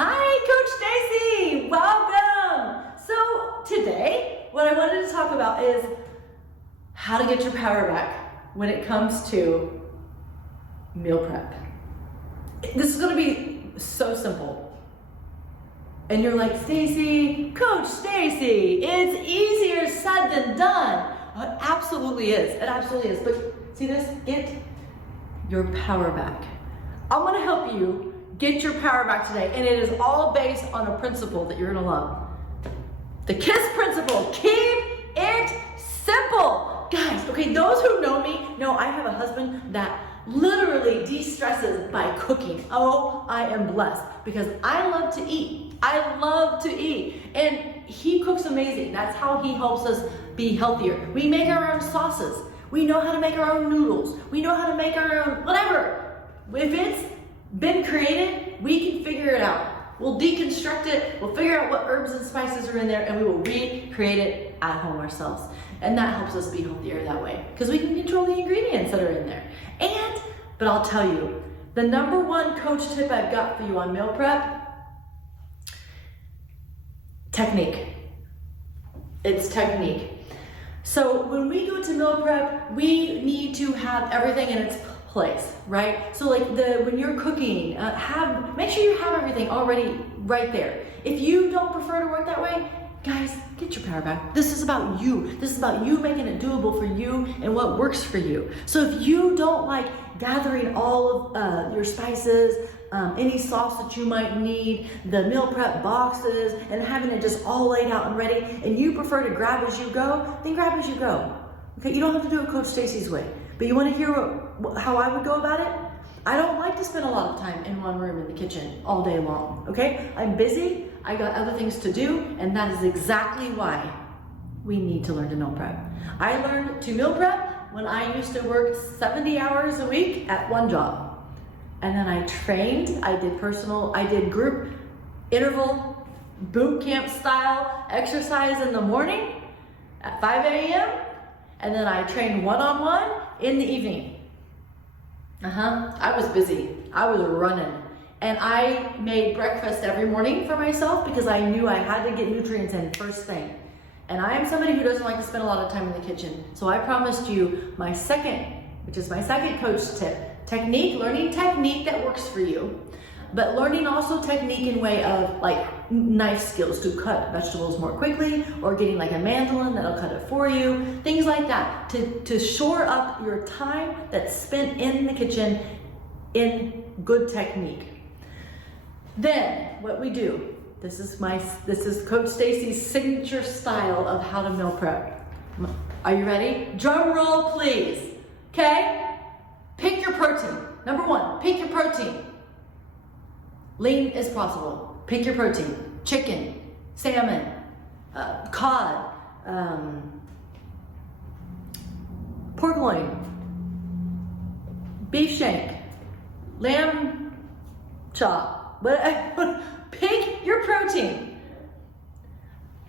Hi, Coach Stacy. Welcome. So today, what I wanted to talk about is how to get your power back when it comes to meal prep. This is going to be so simple. And you're like, Stacy, Coach Stacy, it's easier said than done. It absolutely is. It absolutely is. But see this? Get your power back. I'm going to help you get your power back today. And it is all based on a principle that you're going to love. The KISS principle. Keep it simple. Guys, okay, those who know me know I have a husband that literally de-stresses by cooking. Oh, I am blessed because I love to eat. I love to eat. And he cooks amazing. That's how he helps us be healthier. We make our own sauces. We know how to make our own noodles. We know how to make our own whatever. If it's been created, we can figure it out. We'll deconstruct it. We'll figure out what herbs and spices are in there, and we will recreate it at home ourselves. And that helps us be healthier that way because we can control the ingredients that are in there. But I'll tell you, the number one coach tip I've got for you on meal prep, technique. It's technique. So when we go to meal prep, we need to have everything in its place, right? So like when you're cooking, make sure you have everything already right there. If you don't prefer to work that way, guys, get your power back. This is about you. This is about you making it doable for you and what works for you. So if you don't like gathering all of your spices, any sauce that you might need, the meal prep boxes, and having it just all laid out and ready, and you prefer to grab as you go, then grab as you go. Okay, you don't have to do it Coach Stacy's way. But you want to hear how I would go about it? I don't like to spend a lot of time in one room in the kitchen all day long, okay? I'm busy, I got other things to do, and that is exactly why we need to learn to meal prep. I learned to meal prep when I used to work 70 hours a week at one job. And then I trained, I did group interval boot camp style exercise in the morning at 5 a.m. And then I trained one-on-one in the evening. I was busy. I was running. And I made breakfast every morning for myself because I knew I had to get nutrients in first thing. And I am somebody who doesn't like to spend a lot of time in the kitchen. So I promised you my second coach tip. Technique, learning technique that works for you. But learning also technique in way of like knife skills to cut vegetables more quickly, or getting like a mandolin that'll cut it for you, things like that to shore up your time that's spent in the kitchen in good technique. Then what we do, this is Coach Stacy's signature style of how to meal prep. Are you ready? Drum roll, please. Okay? Pick your protein. Number one, pick your protein. Lean as possible. Pick your protein. Chicken, salmon, cod, pork loin, beef shank, lamb chop. Pick your protein.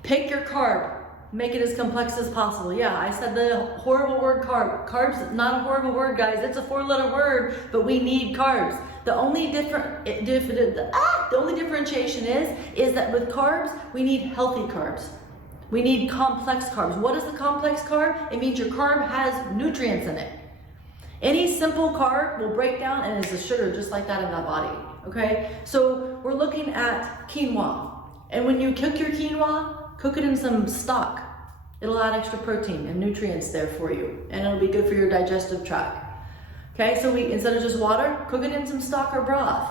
Pick your carb. Make it as complex as possible. Yeah, I said the horrible word carb. Carb's not a horrible word, guys. It's a 4-letter word, but we need carbs. The only differentiation is that with carbs, we need healthy carbs. We need complex carbs. What is the complex carb? It means your carb has nutrients in it. Any simple carb will break down and is a sugar just like that in our body. Okay? So we're looking at quinoa. And when you cook your quinoa, cook it in some stock. It'll add extra protein and nutrients there for you. And it'll be good for your digestive tract. Okay, so instead of just water, cook it in some stock or broth.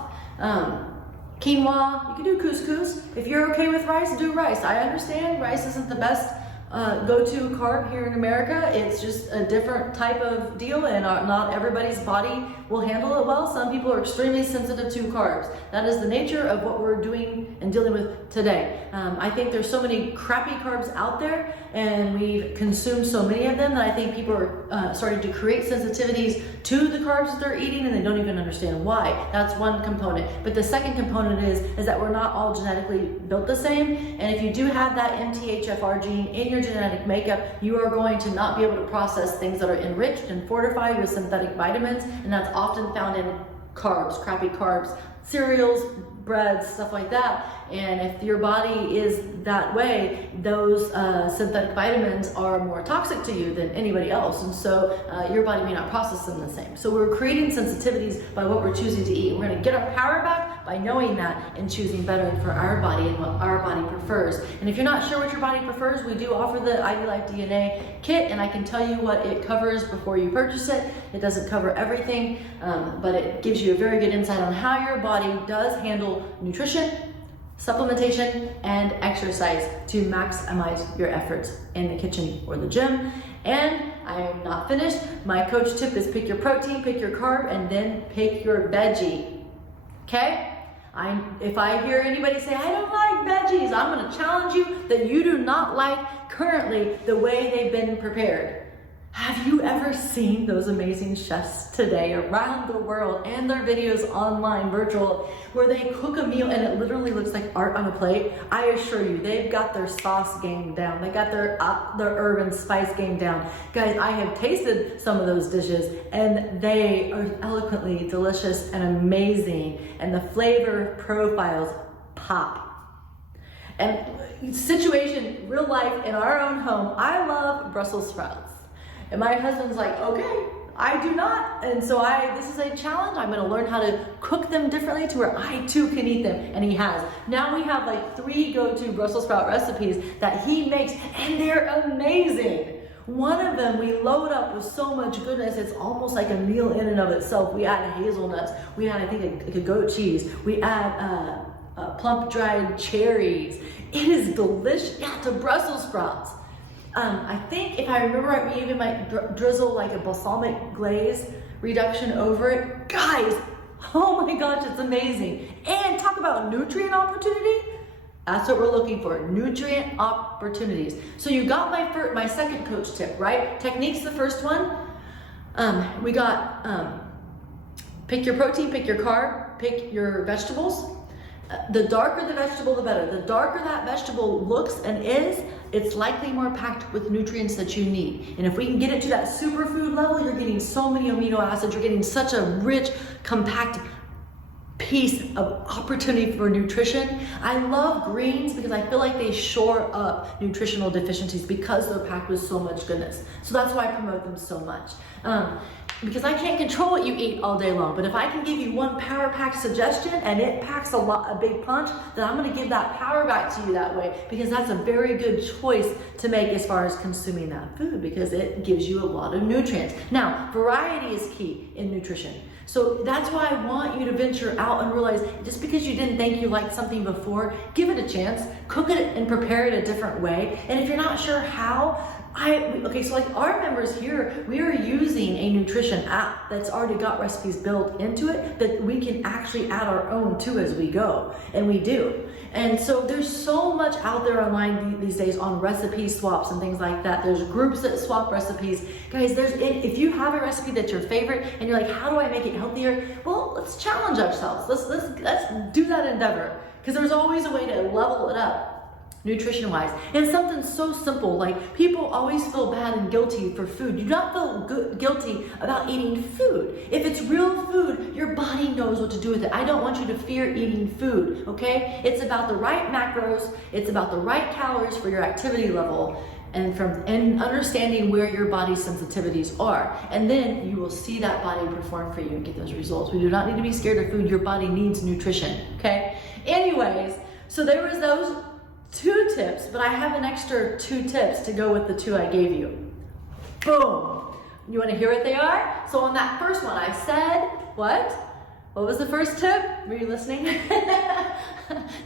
Quinoa, you can do couscous. If you're okay with rice, do rice. I understand rice isn't the best go-to carb here in America. It's just a different type of deal, and not everybody's body will handle it well. Some people are extremely sensitive to carbs. That is the nature of what we're doing and dealing with today. I think there's so many crappy carbs out there, and we've consumed so many of them that I think people are starting to create sensitivities to the carbs that they're eating, and they don't even understand why. That's one component. But the second component is that we're not all genetically built the same, and if you do have that MTHFR gene in your genetic makeup, you are going to not be able to process things that are enriched and fortified with synthetic vitamins, and that's often found in carbs, crappy carbs, cereals, breads, stuff like that. And if your body is that way, those synthetic vitamins are more toxic to you than anybody else. And so your body may not process them the same. So we're creating sensitivities by what we're choosing to eat. We're gonna get our power back by knowing that and choosing better for our body and what our body prefers. And if you're not sure what your body prefers, we do offer the IV Life DNA kit, and I can tell you what it covers before you purchase it. It doesn't cover everything, but it gives you a very good insight on how your body does handle nutrition, supplementation, and exercise to maximize your efforts in the kitchen or the gym. And I am not finished. My coach tip is pick your protein, pick your carb, and then pick your veggie. Okay? If I hear anybody say, I don't like veggies, I'm gonna challenge you that you do not like currently the way they've been prepared. Have you ever seen those amazing chefs today around the world and their videos online, virtual, where they cook a meal and it literally looks like art on a plate? I assure you, they've got their sauce game down. They got their herb and spice game down. Guys, I have tasted some of those dishes and they are eloquently delicious and amazing, and the flavor profiles pop. And situation, real life, in our own home, I love Brussels sprouts. And my husband's like, okay, I do not. And so this is a challenge. I'm gonna learn how to cook them differently to where I too can eat them. And he has. Now we have like 3 go-to Brussels sprout recipes that he makes, and they're amazing. One of them we load up with so much goodness, it's almost like a meal in and of itself. We add hazelnuts, we add, I think, a goat cheese. We add plump dried cherries. It is delicious. Yeah, to Brussels sprouts. I think if I remember right, we even might drizzle like a balsamic glaze reduction over it. Guys, oh my gosh, it's amazing. And talk about nutrient opportunity. That's what we're looking for, nutrient opportunities. So you got my second coach tip, right? Technique's the first one. We got pick your protein, pick your carb, pick your vegetables. The darker the vegetable, the better. The darker that vegetable looks and is, it's likely more packed with nutrients that you need. And if we can get it to that superfood level, you're getting so many amino acids, you're getting such a rich, compact piece of opportunity for nutrition. I love greens because I feel like they shore up nutritional deficiencies because they're packed with so much goodness. So that's why I promote them so much. Because I can't control what you eat all day long, but if I can give you one power pack suggestion and it packs a big punch, then I'm gonna give that power back to you that way, because that's a very good choice to make as far as consuming that food, because it gives you a lot of nutrients. Now, variety is key in nutrition. So that's why I want you to venture out and realize, just because you didn't think you liked something before, give it a chance, cook it and prepare it a different way. And if you're not sure how, so like our members here, we are using a nutrition app that's already got recipes built into it that we can actually add our own to as we go, and we do. And so there's so much out there online these days on recipe swaps and things like that. There's groups that swap recipes. Guys, if you have a recipe that's your favorite and you're like, how do I make it healthier? Well, let's challenge ourselves. Let's do that endeavor, because there's always a way to level it up nutrition wise. And something so simple, like people always feel bad and guilty for food. You do not feel guilty about eating food. If it's real food, your body knows what to do with it. I don't want you to fear eating food, okay? It's about the right macros, it's about the right calories for your activity level, and understanding where your body's sensitivities are. And then you will see that body perform for you and get those results. We do not need to be scared of food. Your body needs nutrition, okay? Anyways, so there was those 2 tips, but I have an extra 2 tips to go with the 2 I gave you. Boom! You want to hear what they are? So on that first one, I said, what? What was the first tip? Were you listening?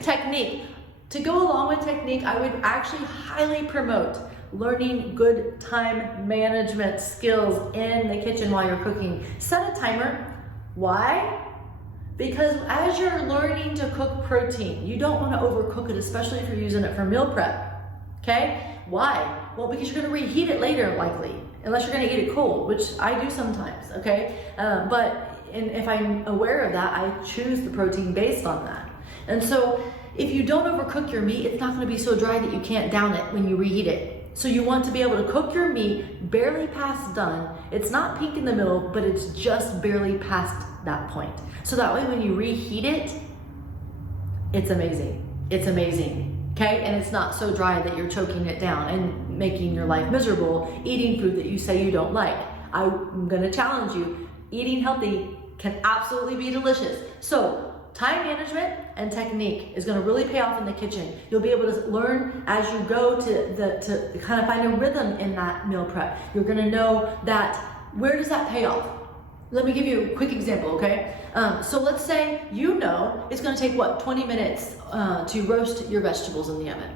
Technique. To go along with technique, I would actually highly promote learning good time management skills in the kitchen while you're cooking. Set a timer. Why? Because as you're learning to cook protein, you don't want to overcook it, especially if you're using it for meal prep, okay? Why? Well, because you're going to reheat it later, likely, unless you're going to eat it cold, which I do sometimes, okay? But if I'm aware of that, I choose the protein based on that. And so if you don't overcook your meat, it's not going to be so dry that you can't down it when you reheat it. So you want to be able to cook your meat barely past done. It's not pink in the middle, but it's just barely past that point. So that way when you reheat it, it's amazing. It's amazing, okay? And it's not so dry that you're choking it down and making your life miserable eating food that you say you don't like. I'm gonna challenge you. Eating healthy can absolutely be delicious. So time management and technique is going to really pay off in the kitchen. You'll be able to learn as you go to kind of find a rhythm in that meal prep. You're going to know that, where does that pay off? Let me give you a quick example, okay? So let's say you know it's going to take, 20 minutes to roast your vegetables in the oven.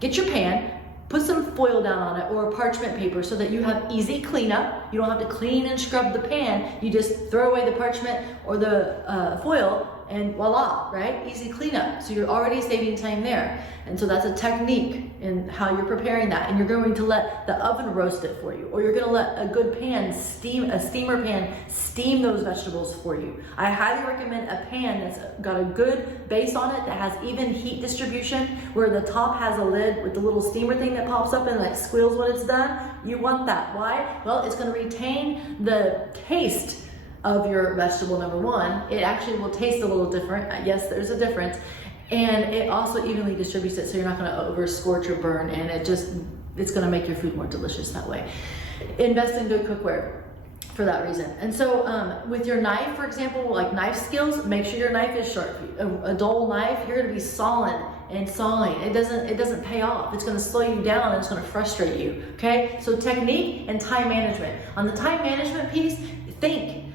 Get your pan, put some foil down on it or parchment paper so that you have easy cleanup. You don't have to clean and scrub the pan. You just throw away the parchment or the foil and voila, right? Easy cleanup. So you're already saving time there. And so that's a technique in how you're preparing that. And you're going to let the oven roast it for you. Or you're going to let a good pan a steamer pan steam those vegetables for you. I highly recommend a pan that's got a good base on it that has even heat distribution, where the top has a lid with the little steamer thing that pops up and like squeals when it's done. You want that. Why? Well, it's going to retain the taste of your vegetable, number one. It actually will taste a little different. Yes, there's a difference. And it also evenly distributes it, so you're not gonna over scorch or burn, and it's gonna make your food more delicious that way. Invest in good cookware for that reason. And so with your knife, for example, like knife skills, make sure your knife is sharp. A dull knife, you're gonna be sawing and sawing. It doesn't pay off. It's gonna slow you down and it's gonna frustrate you, okay? So technique and time management. On the time management piece,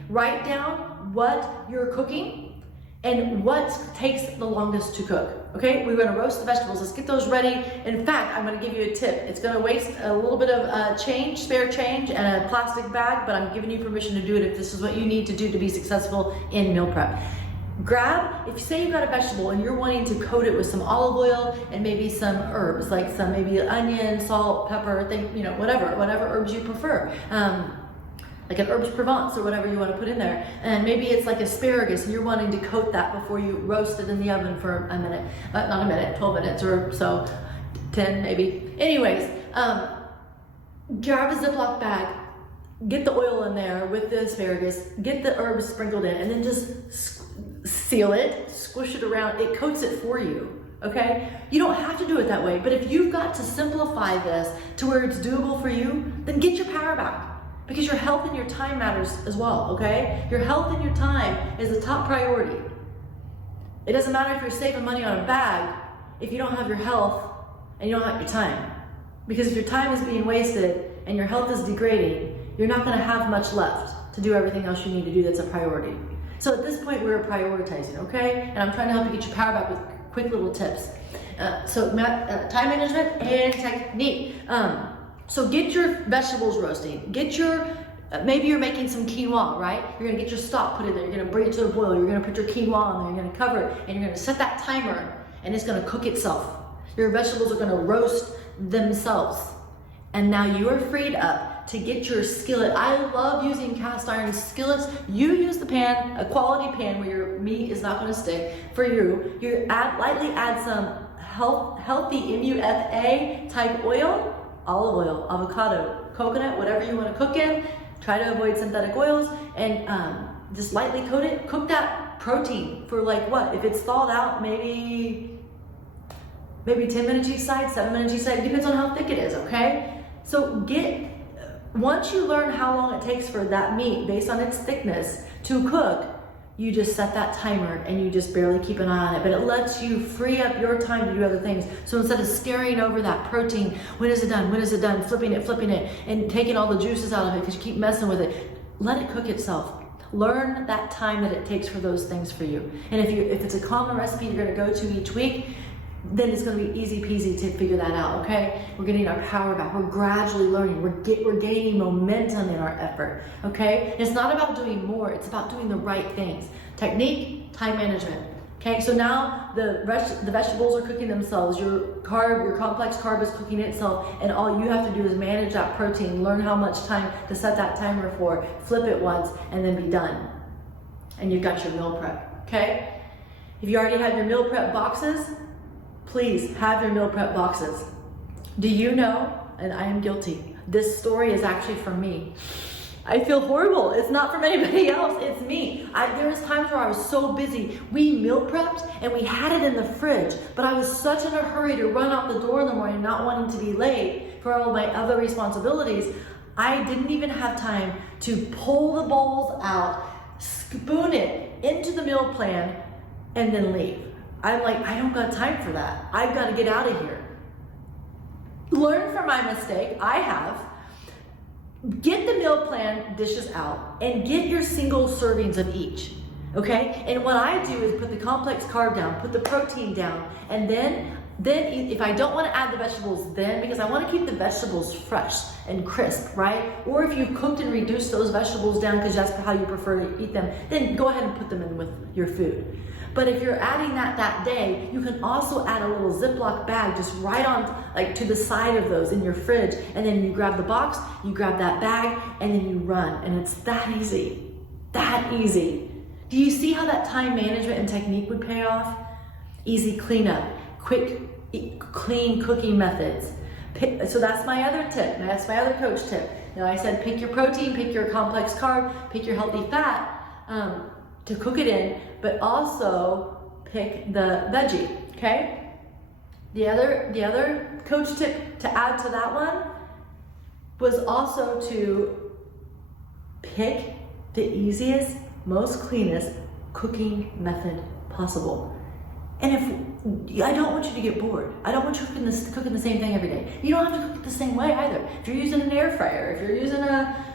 write down what you're cooking and what takes the longest to cook. Okay, we're gonna roast the vegetables. Let's get those ready. In fact, I'm gonna give you a tip. It's gonna waste a little bit of spare change and a plastic bag, but I'm giving you permission to do it if this is what you need to do to be successful in meal prep. If you say you've got a vegetable and you're wanting to coat it with some olive oil and maybe some herbs, like some maybe onion, salt, pepper, whatever herbs you prefer. Like an herbs Provence or whatever you want to put in there. And maybe it's like asparagus and you're wanting to coat that before you roast it in the oven for a minute. Not a minute, 12 minutes or so, 10 maybe. Anyways, grab a Ziploc bag, get the oil in there with the asparagus, get the herbs sprinkled in, and then just seal it, squish it around. It coats it for you, okay? You don't have to do it that way, but if you've got to simplify this to where it's doable for you, then get your power back. Because your health and your time matters as well, okay? Your health and your time is the top priority. It doesn't matter if you're saving money on a bag if you don't have your health and you don't have your time. Because if your time is being wasted and your health is degrading, you're not gonna have much left to do everything else you need to do that's a priority. So at this point, we're prioritizing, okay? And I'm trying to help you get your power back with quick little tips. Time management and technique. So get your vegetables roasting. Maybe you're making some quinoa, right? You're gonna get your stock put in there. You're gonna bring it to a boil. You're gonna put your quinoa in there. You're gonna cover it, and you're gonna set that timer, and it's gonna cook itself. Your vegetables are gonna roast themselves. And now you are freed up to get your skillet. I love using cast iron skillets. You use the pan, a quality pan where your meat is not gonna stick. For you, lightly add some healthy MUFA type oil, olive oil, avocado, coconut, whatever you want to cook in. Try to avoid synthetic oils and just lightly coat it. Cook that protein for if it's thawed out, maybe 10 minutes each side, 7 minutes each side. It depends on how thick it is, okay? So once you learn how long it takes for that meat based on its thickness to cook, you just set that timer and you just barely keep an eye on it, but it lets you free up your time to do other things. So instead of staring over that protein, when is it done, flipping it, and taking all the juices out of it because you keep messing with it, let it cook itself. Learn that time that it takes for those things for you. And if it's a common recipe you're gonna go to each week, then it's gonna be easy peasy to figure that out, okay? We're getting our power back. We're gradually learning. We're gaining momentum in our effort, okay? It's not about doing more. It's about doing the right things. Technique, time management, okay? So now the vegetables are cooking themselves. Your complex carb is cooking itself, and all you have to do is manage that protein, learn how much time to set that timer for, flip it once, and then be done. And you've got your meal prep, okay? If you already have your meal prep boxes, please have your meal prep boxes. Do you know and I am guilty. This story is actually from me. I feel horrible. It's not from anybody else. It's me. There was times where I was so busy. We meal prepped and we had it in the fridge, but I was such in a hurry to run out the door in the morning, not wanting to be late for all my other responsibilities. I didn't even have time to pull the bowls out, spoon it into the meal plan, and then leave. I'm like, I don't got time for that. I've got to get out of here. Learn from my mistake. I have. Get the meal plan dishes out and get your single servings of each, okay? And what I do is put the complex carb down, put the protein down, and then if I don't want to add the vegetables because I want to keep the vegetables fresh and crisp, right? Or if you've cooked and reduced those vegetables down because that's how you prefer to eat them, then go ahead and put them in with your food. But if you're adding that day, you can also add a little Ziploc bag just right on, like to the side of those in your fridge. And then you grab the box, you grab that bag, and then you run. And it's that easy, that easy. Do you see how that time management and technique would pay off? Easy cleanup, quick, clean cooking methods. So that's my other tip. That's my other coach tip. Now I said pick your protein, pick your complex carb, pick your healthy fat to cook it in, but also pick the veggie, okay? The other coach tip to add to that one was also to pick the easiest, most cleanest cooking method possible. And if I don't want you to get bored, I don't want you cooking the same thing every day. You don't have to cook it the same way either. If you're using an air fryer, if you're using a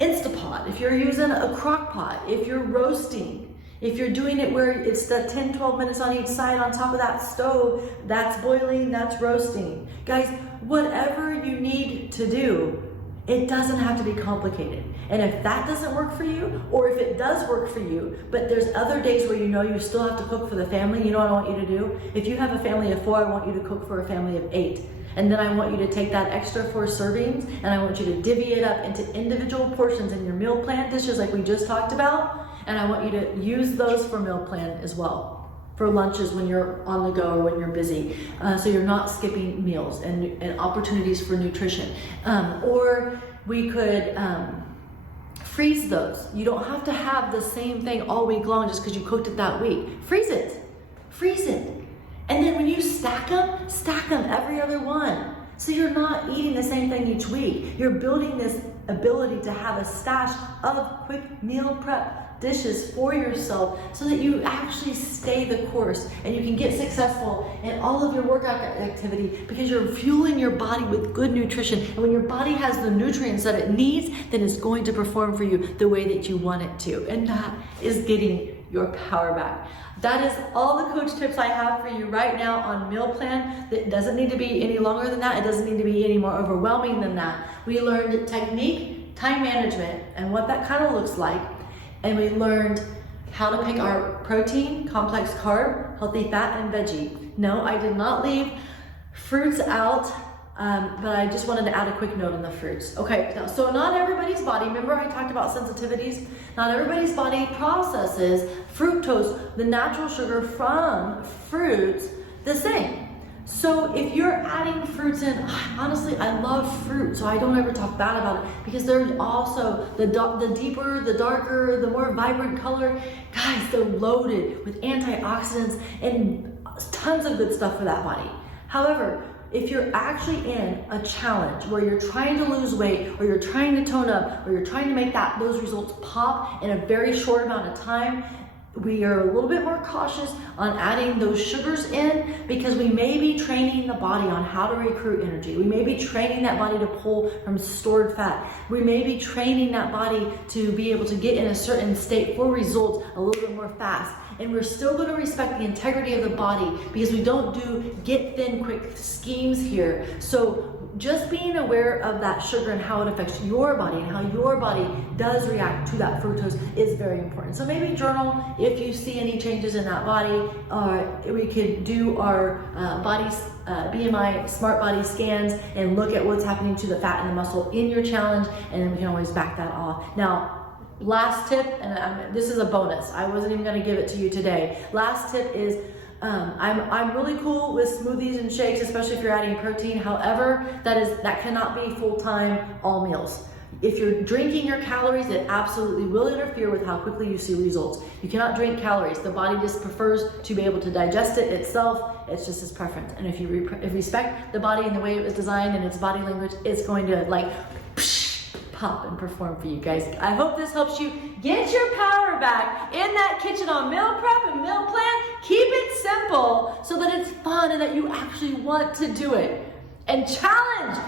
Instapot, if you're using a crock pot, if you're roasting, if you're doing it where it's the 10-12 minutes on each side on top of that stove, that's boiling, that's roasting. Guys, whatever you need to do, it doesn't have to be complicated. And if that doesn't work for you, or if it does work for you, but there's other days where you know you still have to cook for the family, you know what I want you to do? If you have a family of 4, I want you to cook for a family of 8. And then I want you to take that extra 4 servings and I want you to divvy it up into individual portions in your meal plan dishes like we just talked about. And I want you to use those for meal plan as well, for lunches when you're on the go or when you're busy. So you're not skipping meals and opportunities for nutrition. Or we could freeze those. You don't have to have the same thing all week long just because you cooked it that week. Freeze it. Freeze it. And then when you stack them every other one. So you're not eating the same thing each week. You're building this ability to have a stash of quick meal prep dishes for yourself so that you actually stay the course and you can get successful in all of your workout activity because you're fueling your body with good nutrition. And when your body has the nutrients that it needs, then it's going to perform for you the way that you want it to. And that is getting your power back. That is all the coach tips I have for you right now on meal plan. It doesn't need to be any longer than that. It doesn't need to be any more overwhelming than that. We learned technique, time management, and what that kind of looks like. And we learned how to pick our protein, complex carb, healthy fat, and veggie. No, I did not leave fruits out, but I just wanted to add a quick note on the fruits. Okay, now, so not everybody's body, remember I talked about sensitivities? Not everybody's body processes fructose, the natural sugar from fruits, the same. So if you're adding fruits in, honestly, I love fruit, so I don't ever talk bad about it because they're also, the deeper, the darker, the more vibrant color, guys, they're loaded with antioxidants and tons of good stuff for that body. However, if you're actually in a challenge where you're trying to lose weight or you're trying to tone up or you're trying to make those results pop in a very short amount of time, we are a little bit more cautious on adding those sugars in because we may be training the body on how to recruit energy. We may be training that body to pull from stored fat. We may be training that body to be able to get in a certain state for results a little bit more fast. And we're still going to respect the integrity of the body because we don't do get thin quick schemes here. So just being aware of that sugar and how it affects your body and how your body does react to that fructose is very important. So maybe journal if you see any changes in that body. We could do our BMI smart body scans and look at what's happening to the fat and the muscle in your challenge, and then we can always back that off. Now, last tip, and this is a bonus. I wasn't even going to give it to you today. Last tip is I'm really cool with smoothies and shakes, especially if you're adding protein. However, that cannot be full-time all meals. If you're drinking your calories, it absolutely will interfere with how quickly you see results. You cannot drink calories. The body just prefers to be able to digest it itself. It's just its preference. And if you respect the body and the way it was designed and its body language, it's going to like pop and perform for you guys. I hope this helps you get your power back in that kitchen on meal prep and meal plan. Keep it simple so that it's fun and that you actually want to do it. And challenge.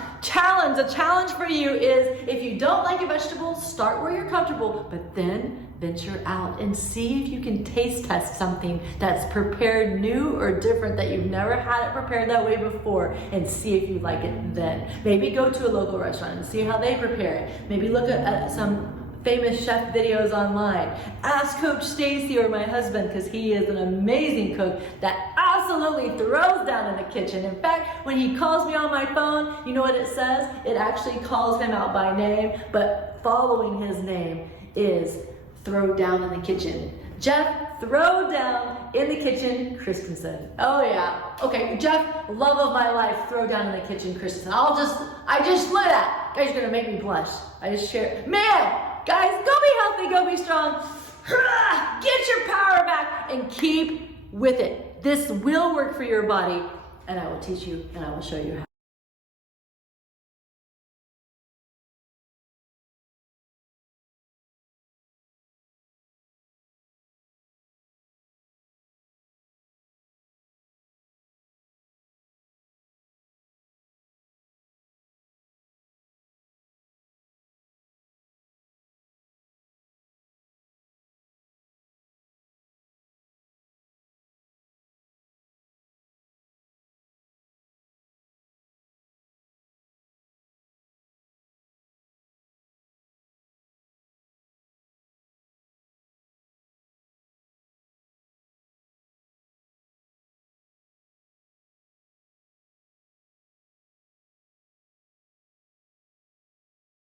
A challenge for you is if you don't like your vegetables, start where you're comfortable, but then venture out and see if you can taste test something that's prepared new or different, that you've never had it prepared that way before, and see if you like it then. Maybe go to a local restaurant and see how they prepare it. Maybe look at some famous chef videos online. Ask Coach Stacy or my husband, because he is an amazing cook that absolutely throws down in the kitchen. In fact, when he calls me on my phone, you know what it says? It actually calls him out by name, but following his name is throw down in the kitchen. Jeff, throw down in the kitchen, Christensen. Oh yeah. Okay, Jeff, love of my life, throw down in the kitchen, Christensen. I just lit that. Guys, you're gonna make me blush. I just share, man, guys, go be healthy, go be strong. Get your power back and keep with it. This will work for your body, and I will teach you and I will show you how.